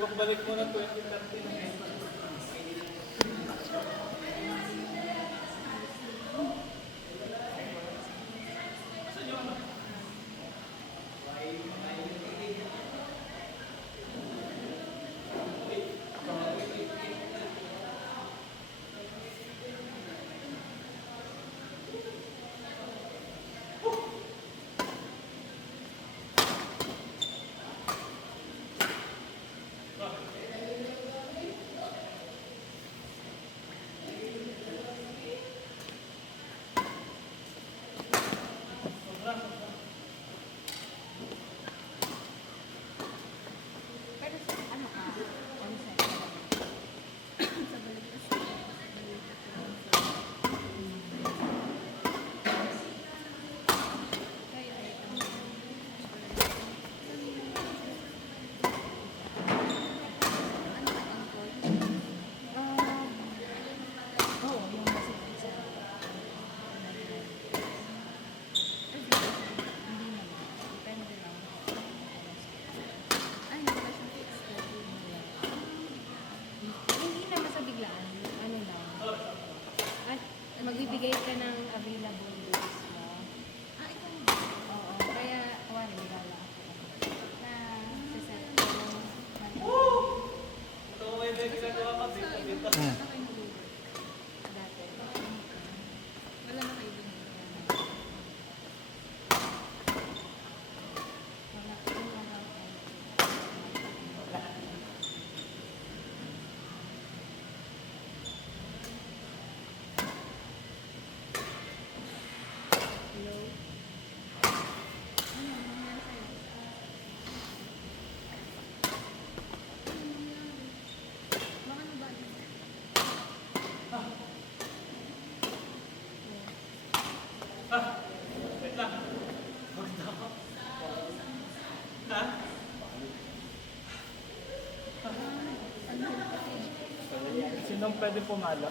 Magbalik mo na 2013. Pero ano ka? On-site ka ba? Sa Baligtas. Kaya ay ano ka on-call? Oo, yung nasa sa hindi naman. Depende lang. Ay, hindi na siya fixed schedule nila. Hindi naman sa biglaan. Ano lang. At magbibigay ka ng available days mo. Ikaw ba? Oo. Kaya, kuwari, nilala ako. Na, saset ko ng Ito may ginagawa ka dito. Wala kayo mag-work. Dati. Wala na kayo dun. Wala. Yun lang ako. Hello? Ano? Nangyari sa'yo? Baka nabali. Wait lang. Ha? Sinong pwede pumala?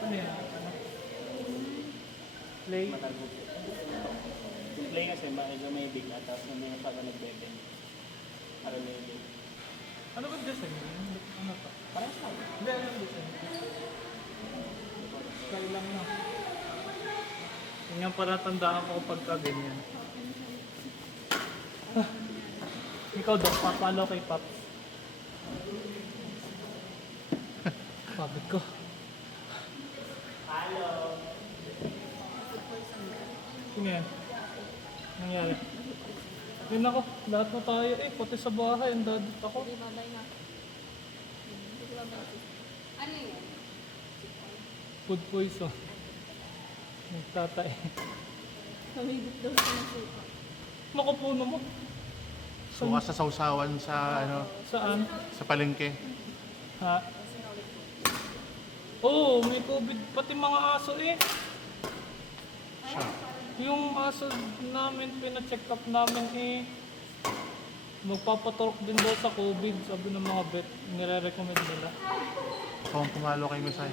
Ano yan? Ano? Play? Yung play kasi medyo may big at tapos may masyado nagbebend. Para may big. Ano ba design? Ano to? Parehas lang. Hindi, ano yung design? Style lang na. Yan yung palatandaan ko pagka ganyan. Ikaw daw, papalo kay Pop. Pabit ko. Hello! Sino yan? Nangyari? Yun ako, lahat na tayo pati sa bahay, ang dadit ako. Hindi babay na. Hindi babay. Ano yun? Food poison. Nagtatay. Namigit daw siya ng suka. Makapuno mo. Suka sa sausawan sa Saan? sa palengke. Ha? Oo, may COVID. Pati mga aso Siya. Yung aso namin, pina-check up namin magpapatorok din daw sa COVID. Sabi ng mga vet, nire-recommend nila. Ikaw ang pumalo kay Misay.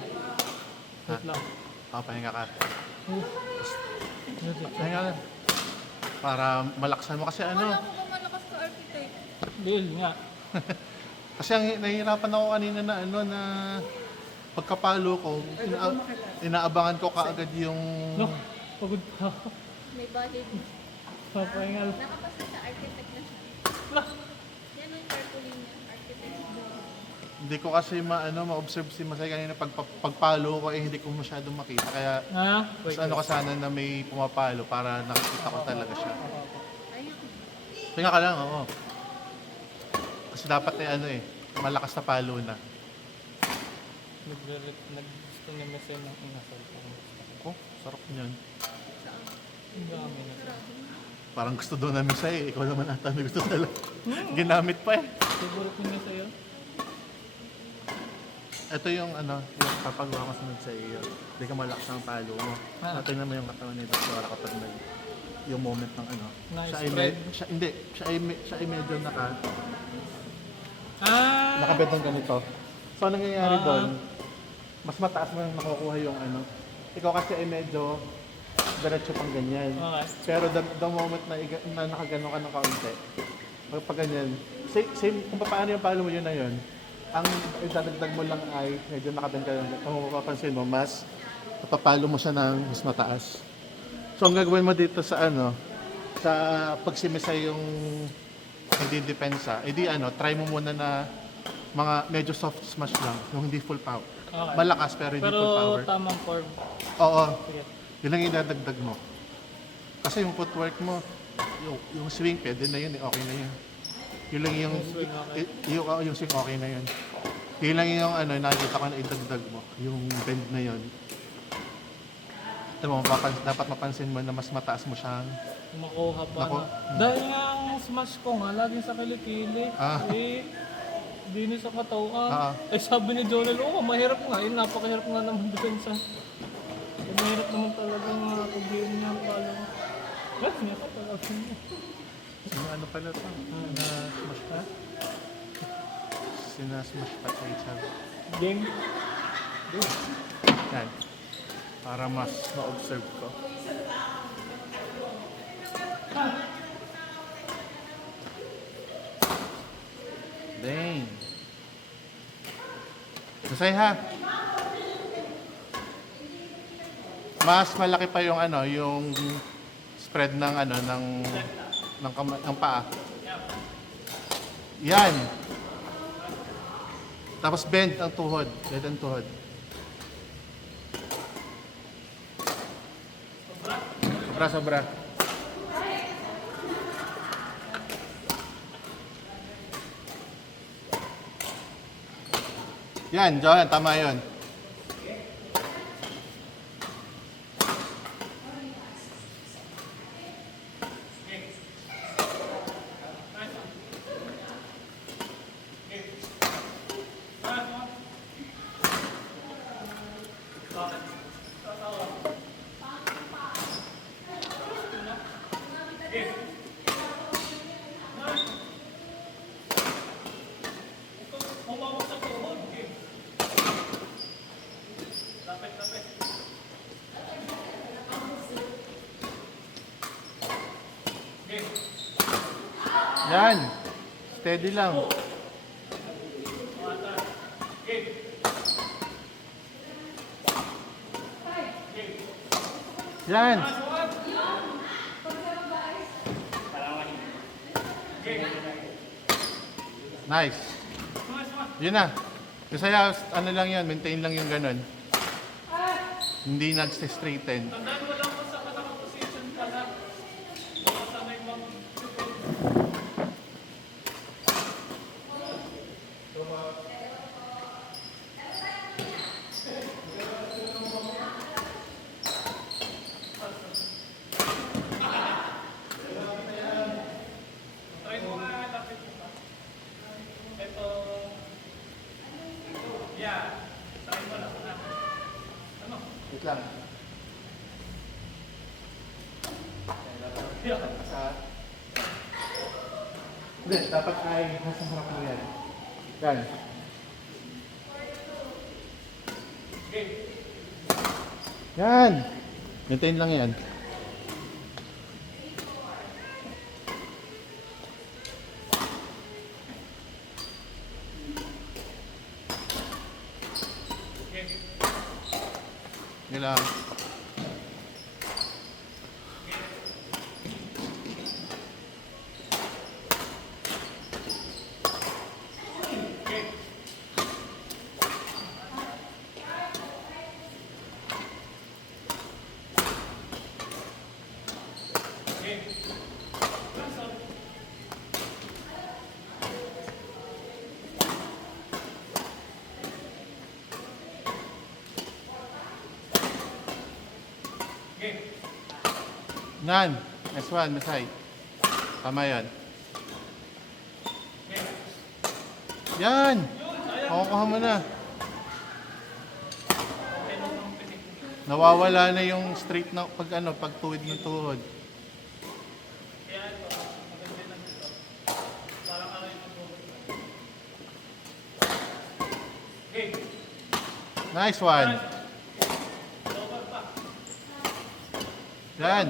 Wait lang. Papahinga ka. Oh. Pahinga lang. Para malaksan mo kasi ano. Wala ko ba malakas ka architect? Bill nga. Kasi ang nahihirapan ako kanina na ano na pagkapalo ko, inaabangan ko kaagad yung No, pagod pa ako. May valid. Papahinga lang. Nakapasa sa architect na siya. Lah. Yan ang carpooling niya. Architect. hindi ko kasi ma-observe si Masay kanina pagpalo ko hindi ko masyadong makita kaya Ha? mas ano ka sana na may pumapalo para nakikita ko talaga siya. Ayun. Pahinga ka lang, oo. Kasi dapat malakas na palo na. Nag-gusto niya message ng inasal. Ako, sarap niyan. Ang dami na. Parang gusto doon namin sa'yo. Ikaw naman ata may gusto talaga. Ginamit pa eh. Favorite niya sa'yo? Ito yung yung papagawa ko sunod sa iyo. Hindi ka malakas ang palo mo. Tingnan mo yung katawan ni Doktora kapag yung moment ng Nice siya ay spread. siya ay medyo Ah! nakabed ng ganito. So, anong nangyayari doon? Mas mataas mo nang nakukuha yung Ikaw kasi ay medyo diretso pang ganyan. Okay. Pero the moment na nakagano ka ng kaunti, pag ganyan, Same kung paano yung palo mo yun na yun. Ang idadagdag mo lang ay medyo nakabend ka lang. Kung mapapansin mo, mas papalo mo siya ng mas mataas. So ang gagawin mo dito sa ano, sa pagsimisay yung hindi depensa, edi ano, try mo muna na mga medyo soft smash lang, yung hindi full power. Okay. Malakas pero hindi full power. Pero tamang form. Oo, Sige. yun ang idadagdag mo. Kasi yung footwork mo, yung swing pwede na yun, okay na yun. Yun lang yung, Yung swing, okay. yung swing okay na yun. Yun lang yung ano, nakikita ko na idagdag mo, yung bend na yun. Ito mo, dapat mapansin mo na mas mataas mo siyang Makuha pa. Nako. No? Dahil nga ang smash ko nga, laging sa kilikili. Ah. Eh, di sa katawan. Ah. Eh sabi ni Jonel, oo, mahirap nga. Eh, napakahirap nga naman doon sa... Eh, mahirap naman talaga nga pag-game niya. Pala. Yes, niya ka talaga niya. Sino ano pala ito? Na smash pa? Sina-smash pa sa isa. Game. Yan. Para mas ma-observe ko. Dang. Masay ha. Mas malaki pa yung ano, yung spread ng ano ng paa. Yan. Tapos bend ang tuhod. Bend ang tuhod. Sobra. Yan, John, tama yun. Yan. Steady lang. Yan. Nice. Yun na. Kasi ano lang yan, maintain lang yung ganun. Hindi nag-straighten. Tandaan mo lang kung saan ka nakaposition pala. Baka sanay mag... Try mo nga, lapit mo pa. Ito... Yeah. Try mo lang na. Ano? Wait lang. Hindi, dapat ay nasa harap mo yan. Yan. Yan. Maintain lang yan. Yan lang. Nan, next one, Masay. Tama yan. Yan! Makukuha mo na. Nawawala na yung straight na pag tuwid ng tuhod. Nice one. Yan.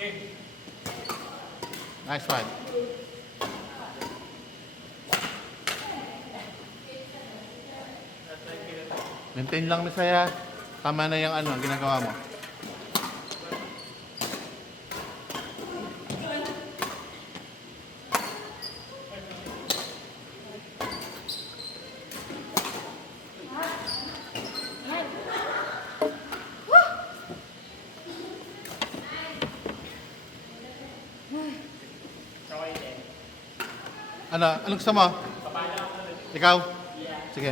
Nice one. Maintain lang na saya. Tama na yung ano, ginagawa mo. Ano? Anong gusto mo? Ikaw? Sige.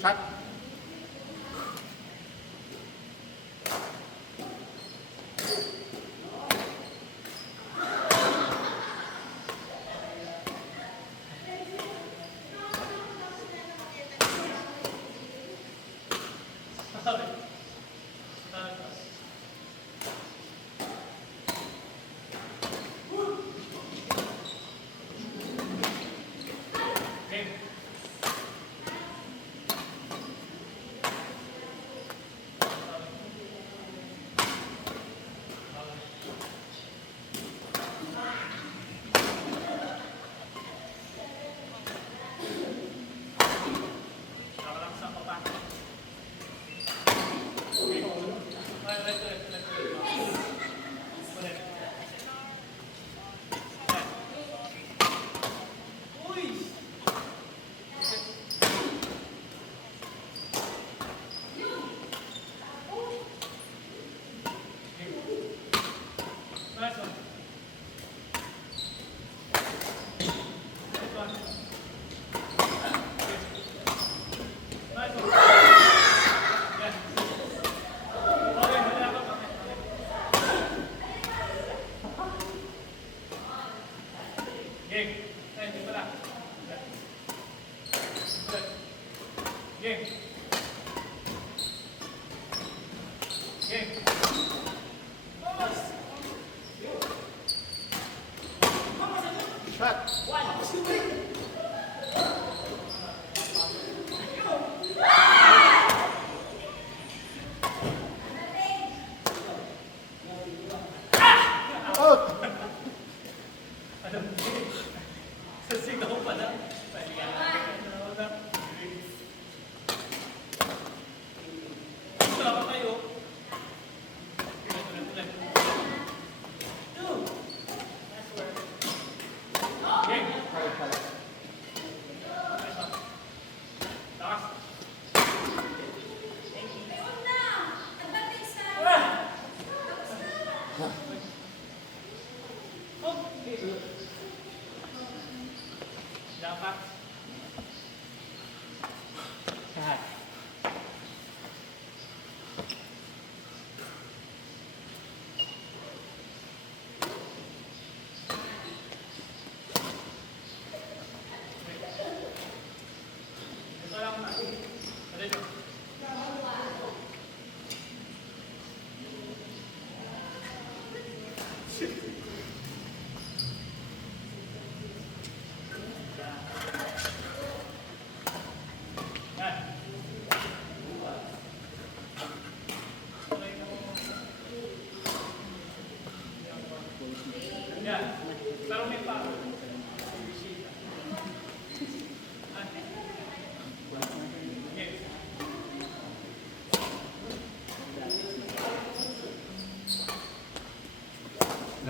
Shot.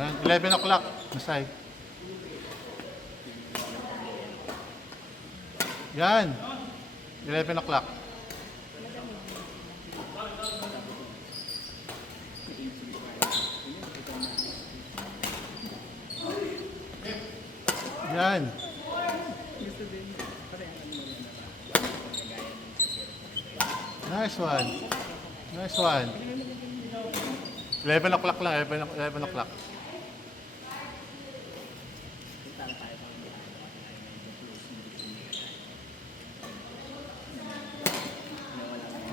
Yan, 11 o'clock. Masay. Yan. 11 o'clock. Yan. Nice one. Nice one. 11 o'clock lang. 11 o'clock.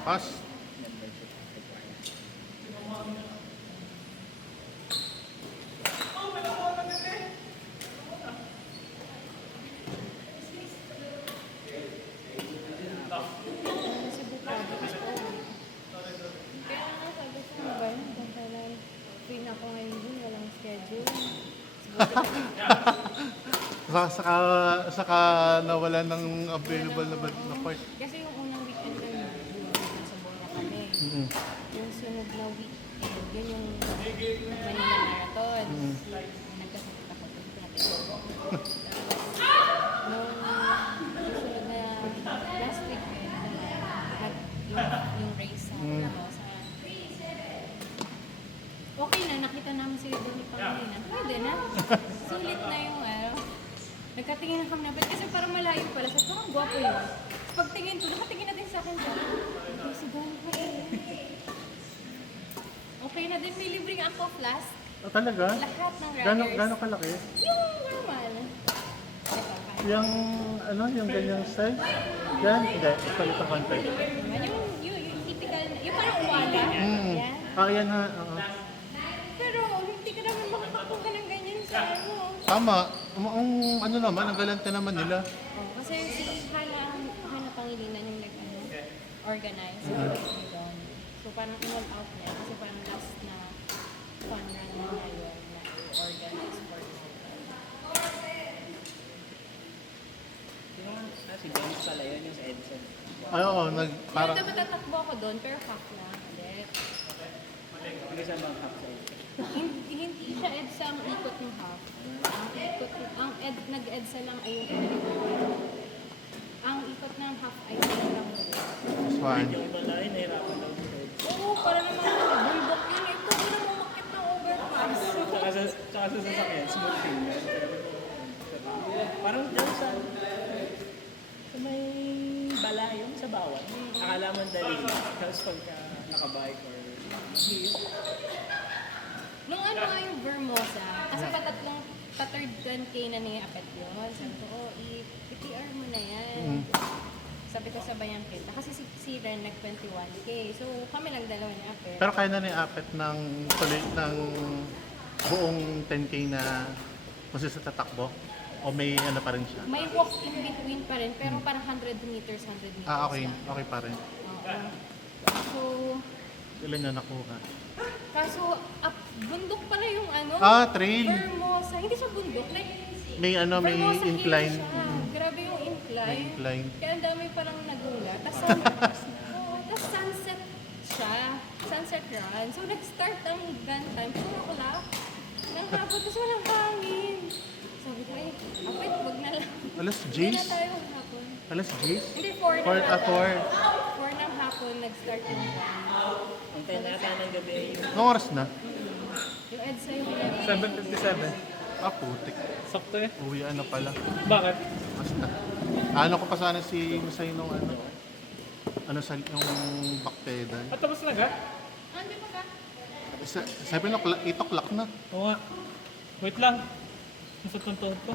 Pass. Saka nawala ng available na part. Kasi yung unang weekend kami, nasa Bona kami. Yung sunod na weekend, yun yung Manila Marathon. Nagkasakit ako doon. Nung sunod na last weekend, yung race sa Lamosa. Okay na, nakita namin si Donnie Pangilinan. Pwede na. Sulit na yung Nagkatingin na kami na kasi parang malayo pala. Sabi ko, ang gwapo yun. Tapos pagtingin ko, nakatingin na din sa akin siya. Okay, siguro pa okay na din, may libreng ako flask. Oh, talaga? Lahat ng Gano'ng riders. kalaki? Yung normal. Ito, kaya. Yung, ano, yung ganyang size? Yan? Hindi, palit ang konti. Yung typical, yung parang uwala. Yan. Ah, yan ha. Oo. Pero hindi ka naman makakakuha ng ganyan sa ano. Tama. Ang ano naman, ang galante naman nila. Oh, kasi si Hana Pangilinan yung organize. Doon. So parang in-all out niya. Kasi parang last na fun run na yun na i-organize for Si James pala yun, yung sa Edson. Ay, oo, Parang dapat tatakbo ako doon, pero half na. Hindi. Hindi sa bang half side. Hindi siya EDSA ang ikot ng half. Nag-EDSA lang ay yung ang ikot ng half ay yung lang. this one. Yung iba tayo, nahirapan daw sa Edson. Oo, para naman bulldog yun. Ito, hindi na mamakit ng overpass. Tsaka sa sasakyan, smooth thing yun. Parang dyan sa may balayong sa bawat. Akala mo dali. Tapos pagka nakabike or Nung ano nga yung Vermosa, kasi pa-third 10K na ni Apet yun. Sabi ko, i-PR mo na yan. Sabi ko sabayan kita. Kasi si Ren nag-21K. So kami lang dalawa ni Apet. Pero kaya na ni Apet ng tuloy ng buong 10K na kasi sa tatakbo? O may ano pa rin siya? May walk in between pa rin, pero parang 100 meters, 100 meters. Ah, okay. lang. Okay pa rin. Oo. So, Ilan na nakuha? kaso, bundok pala yung ano. Ah, trail. Vermosa. Hindi siya bundok. Like, May ano, may Vermosa Hill incline. siya. Grabe yung incline. May incline. Kaya ang dami parang nagulat. Tapos, tas sunset siya. Sunset run. So, nag-start ang gun time. 4 o'clock. Nang hapon. Tapos walang hangin. Sabi ko, apet, wag na lang. Alas Hindi na Jace? tayo hapon. Alas Jace? Hindi, 4 Four, na 4. ng hapon nag-start yung run. ang 10 nata ng gabi yung Anong oras na? Yung EDSA yung 7:57. Ah, putik. Sakto eh. Uwi na pala. Bakit? Basta. Ano ko pa sana si Musay nung ano sa yung backpedal. At tapos na ka? Hindi pa ka? 7 o'clock, 8 o'clock na. Oo nga. Wait lang. Nasa tuntun ko.